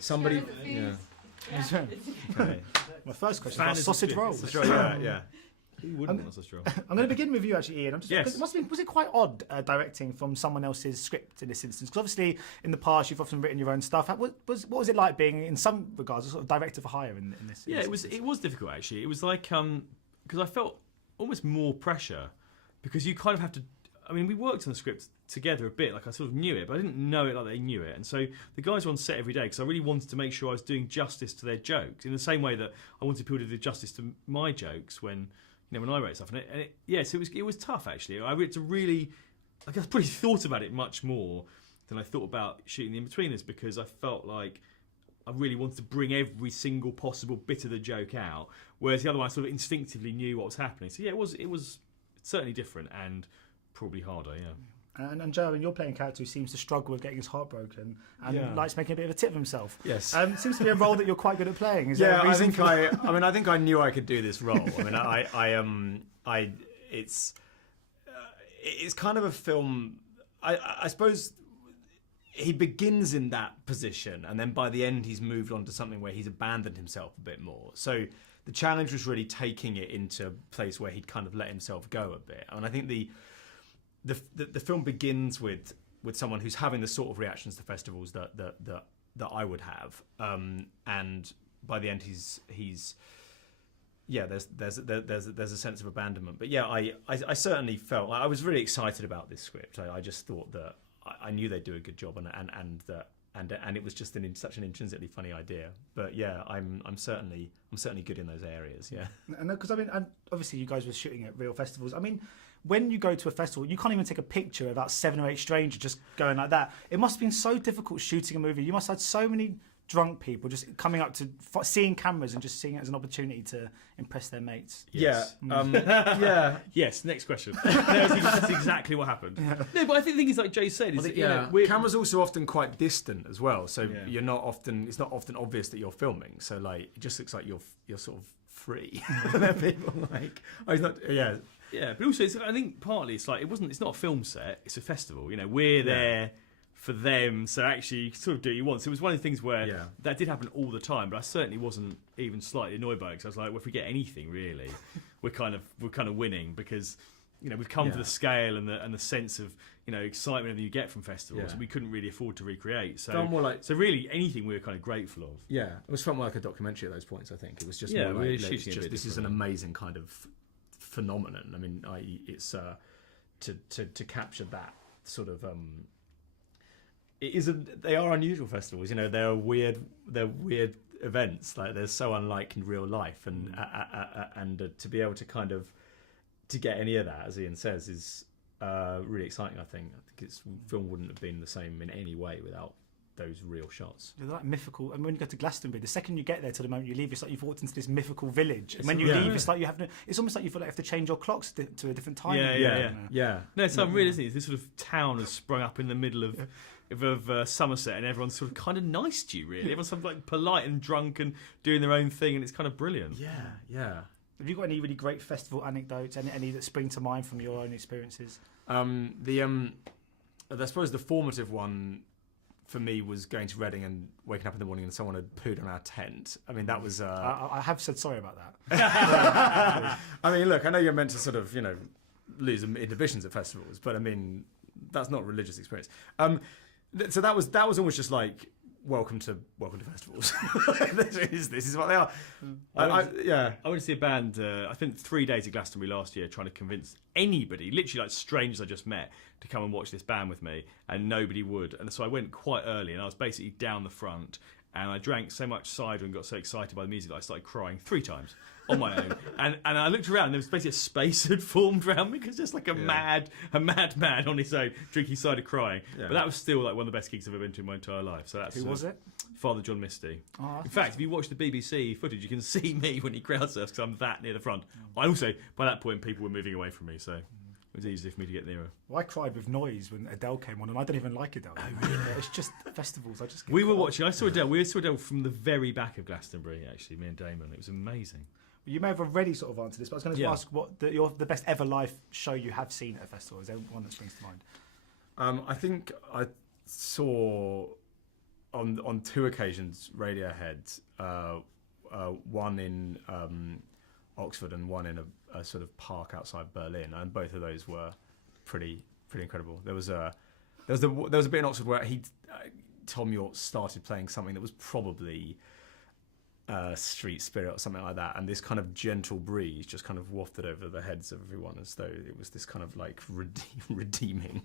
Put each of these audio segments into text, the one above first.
somebody. Yeah. Okay. My first question Fan is is sausage a- rolls. Yeah. Who wouldn't want a sausage roll? I'm going to begin with you actually, Ian. Yes. It must have been, was it quite odd directing from someone else's script in this instance? Because obviously in the past you've often written your own stuff. What was it like being, in some regards, a sort of director for hire in this? Yeah, it was difficult actually. It was like because I felt almost more pressure because you kind of have to. I mean, we worked on the script together a bit, like I sort of knew it, but I didn't know it like they knew it. And so the guys were on set every day because I really wanted to make sure I was doing justice to their jokes in the same way that I wanted people to do justice to my jokes when I wrote stuff. So it was tough actually. I had to really, I guess, probably thought about it much more than I thought about shooting The In-Betweeners because I felt like I really wanted to bring every single possible bit of the joke out, whereas the other one I sort of instinctively knew what was happening. So yeah, it was certainly different and probably harder, yeah. And Joe, you're playing a character who seems to struggle with getting his heart broken and likes making a bit of a tit of himself. Yes. Seems to be a role that you're quite good at playing. Is Yeah, there a I reason think I knew I could do this role. I mean, it's kind of a film. I suppose he begins in that position, and then by the end he's moved on to something where he's abandoned himself a bit more. So the challenge was really taking it into a place where he'd kind of let himself go a bit. And I think the film begins with someone who's having the sort of reactions to festivals that I would have, and by the end he's there's a sense of abandonment. But yeah, I certainly felt I was really excited about this script. I just thought that I knew they'd do a good job, and it was just such an intrinsically funny idea. But yeah, I'm certainly good in those areas. Yeah, and because I mean, and obviously you guys were shooting at real festivals. I mean, when you go to a festival, you can't even take a picture of about 7 or 8 strangers just going like that. It must have been so difficult shooting a movie. You must have had so many drunk people just coming up to seeing cameras and just seeing it as an opportunity to impress their mates. Yes. Yeah. Yes. Next question. That's exactly what happened. Yeah. No, but I think the thing is, like Jay said, cameras also often quite distant as well. So you're not often. It's not often obvious that you're filming. So like, it just looks like you're sort of free. And then people like, oh, he's not. Yeah. Yeah, but also I think partly it's like it's not a film set. It's a festival. We're there for them, so actually you can sort of do what you want. So it was one of the things where that did happen all the time, but I certainly wasn't even slightly annoyed by it because I was like, well, if we get anything really, we're kind of winning because we've come to the scale and the sense of excitement that you get from festivals, and we couldn't really afford to recreate. So so really anything we were kind of grateful of. Yeah, it was felt more like a documentary at those points. I think it was just more like, this is an amazing kind of phenomenon. I mean, it's to capture that sort of. They are unusual festivals. They're weird events. Like they're so unlike in real life, and to be able to kind of to get any of that, as Ian says, is really exciting. I think film wouldn't have been the same in any way without those real shots. They're like mythical. And when you go to Glastonbury, the second you get there to the moment you leave, it's like you've walked into this mythical village. And when you leave, it's like you have no. It's almost like you feel like you have to change your clocks to a different time. Yeah. No, it's unreal, isn't it? This sort of town has sprung up in the middle of Somerset, and everyone's sort of kind of nice to you, really. Everyone's sort of like polite and drunk and doing their own thing, and it's kind of brilliant. Yeah. Have you got any really great festival anecdotes? Any that spring to mind from your own experiences? I suppose the formative one for me was going to Reading and waking up in the morning and someone had pooed on our tent. I mean, that was. I have said sorry about that. I mean, look, I know you're meant to sort of lose inhibitions at festivals, but I mean that's not a religious experience. So that was almost just like welcome to festivals. this is what they are. I went to see a band. I spent 3 days at Glastonbury last year trying to convince anybody, literally like strangers I just met, to come and watch this band with me, and nobody would. And so I went quite early, and I was basically down the front, and I drank so much cider and got so excited by the music that I started crying 3 times on my own. And I looked around, and there was basically a space had formed around me because just like a mad man on his own drinking cider, crying. But that was still like one of the best gigs I've ever been to in my entire life. So that's who was it? Father John Misty. In fact, if you watch the BBC footage, you can see me when he crowd surfs because I'm that near the front. I also, by that point, people were moving away from me, so it was easy for me to get nearer. Well, I cried with Noise when Adele came on, and I don't even like Adele. Oh, really? It's just festivals. I saw Adele. We saw Adele from the very back of Glastonbury, actually, me and Damon. It was amazing. Well, you may have already sort of answered this, but I was going to ask what the best ever live show you have seen at a festival. Is there one that springs to mind? I think I saw on 2 occasions, Radiohead, one in Oxford and one in a sort of park outside Berlin, and both of those were pretty incredible. There was a bit in Oxford where Tom York started playing something that was probably Street Spirit or something like that, and this kind of gentle breeze just kind of wafted over the heads of everyone as though it was this kind of like redeeming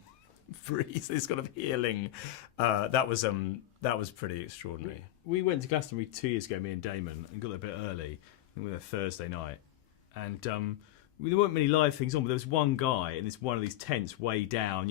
breeze, this kind of healing. That was pretty extraordinary. We went to Glastonbury 2 years ago, me and Damon, and got there a bit early. We were there Thursday night, and there weren't many live things on, but there was one guy in one of these tents way down,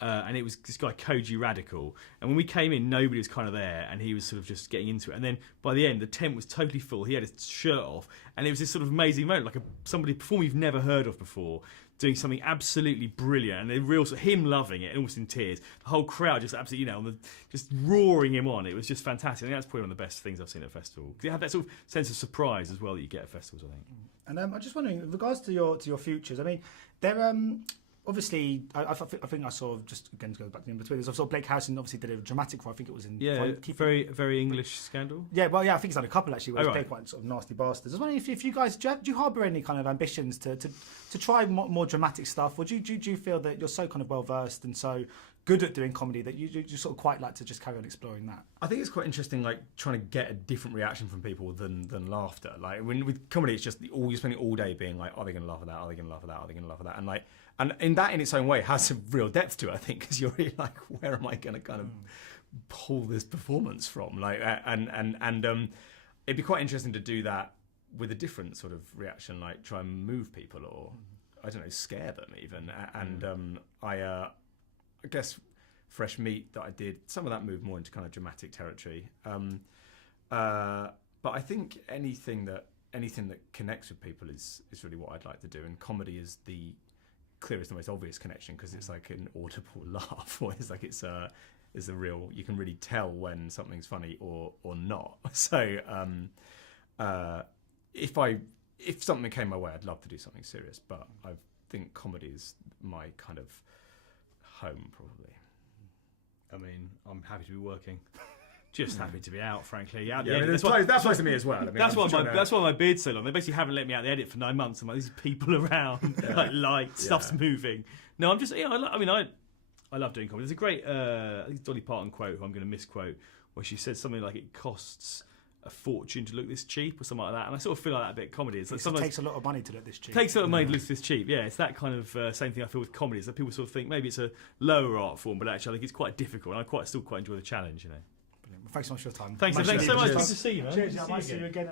and it was this guy Koji Radical. And when we came in, nobody was kind of there, and he was sort of just getting into it. And then by the end, the tent was totally full. He had his shirt off, and it was this sort of amazing moment, like somebody performing you've never heard of before, doing something absolutely brilliant, and the real him loving it, and almost in tears. The whole crowd just absolutely, just roaring him on. It was just fantastic. I think that's probably one of the best things I've seen at a festival. Because you have that sort of sense of surprise as well that you get at festivals, I think. And I'm just wondering, in regards to your futures, I mean, they're obviously, I think I saw, just again to go back to in between, I saw Blake Harrison obviously did a dramatic one. I think it was in very English Scandal. Yeah, well, yeah, I think he's done a couple actually where they're quite sort of nasty bastards. I was wondering if you guys do you harbour any kind of ambitions to try more dramatic stuff, or do you feel that you're so kind of well versed and so good at doing comedy that you sort of quite like to just carry on exploring that? I think it's quite interesting, like trying to get a different reaction from people than laughter. Like with comedy, it's just you're spending all day being like, are they going to laugh at that? Are they going to laugh at that? Are they going to laugh at that? And like, and in that in its own way has some real depth to it, I think, because you're really like, where am I going to kind of pull this performance from? Like, and it'd be quite interesting to do that with a different sort of reaction, like try and move people, or I don't know, scare them even. And I guess Fresh Meat that I did, some of that moved more into kind of dramatic territory. But I think anything that connects with people is really what I'd like to do, and comedy is the clearest and most obvious connection, because it's like an audible laugh, or it's like it's a real, you can really tell when something's funny or not. So if something came my way, I'd love to do something serious, but I think comedy is my kind of home, probably. I mean, I'm happy to be working. Just happy to be out, frankly. Yeah, I mean, that's close to me as well. I mean, that's why my beard's so long. They basically haven't let me out the edit for 9 months. I'm like, these people around, stuff's moving. No, I'm just, I love doing comedy. There's a great, I think it's Dolly Parton quote, who I'm going to misquote, where she said something like, it costs a fortune to look this cheap, or something like that. And I sort of feel like that a bit comedy. It's like it takes a lot of money to look this cheap. Takes a lot of money to look this cheap, yeah. It's that kind of same thing I feel with comedy, is that people sort of think maybe it's a lower art form, but actually I think it's quite difficult, and I still quite enjoy the challenge, Brilliant. Well, thanks so much for your time. Thanks so much. Good to see you, man. Cheers, I might see you again.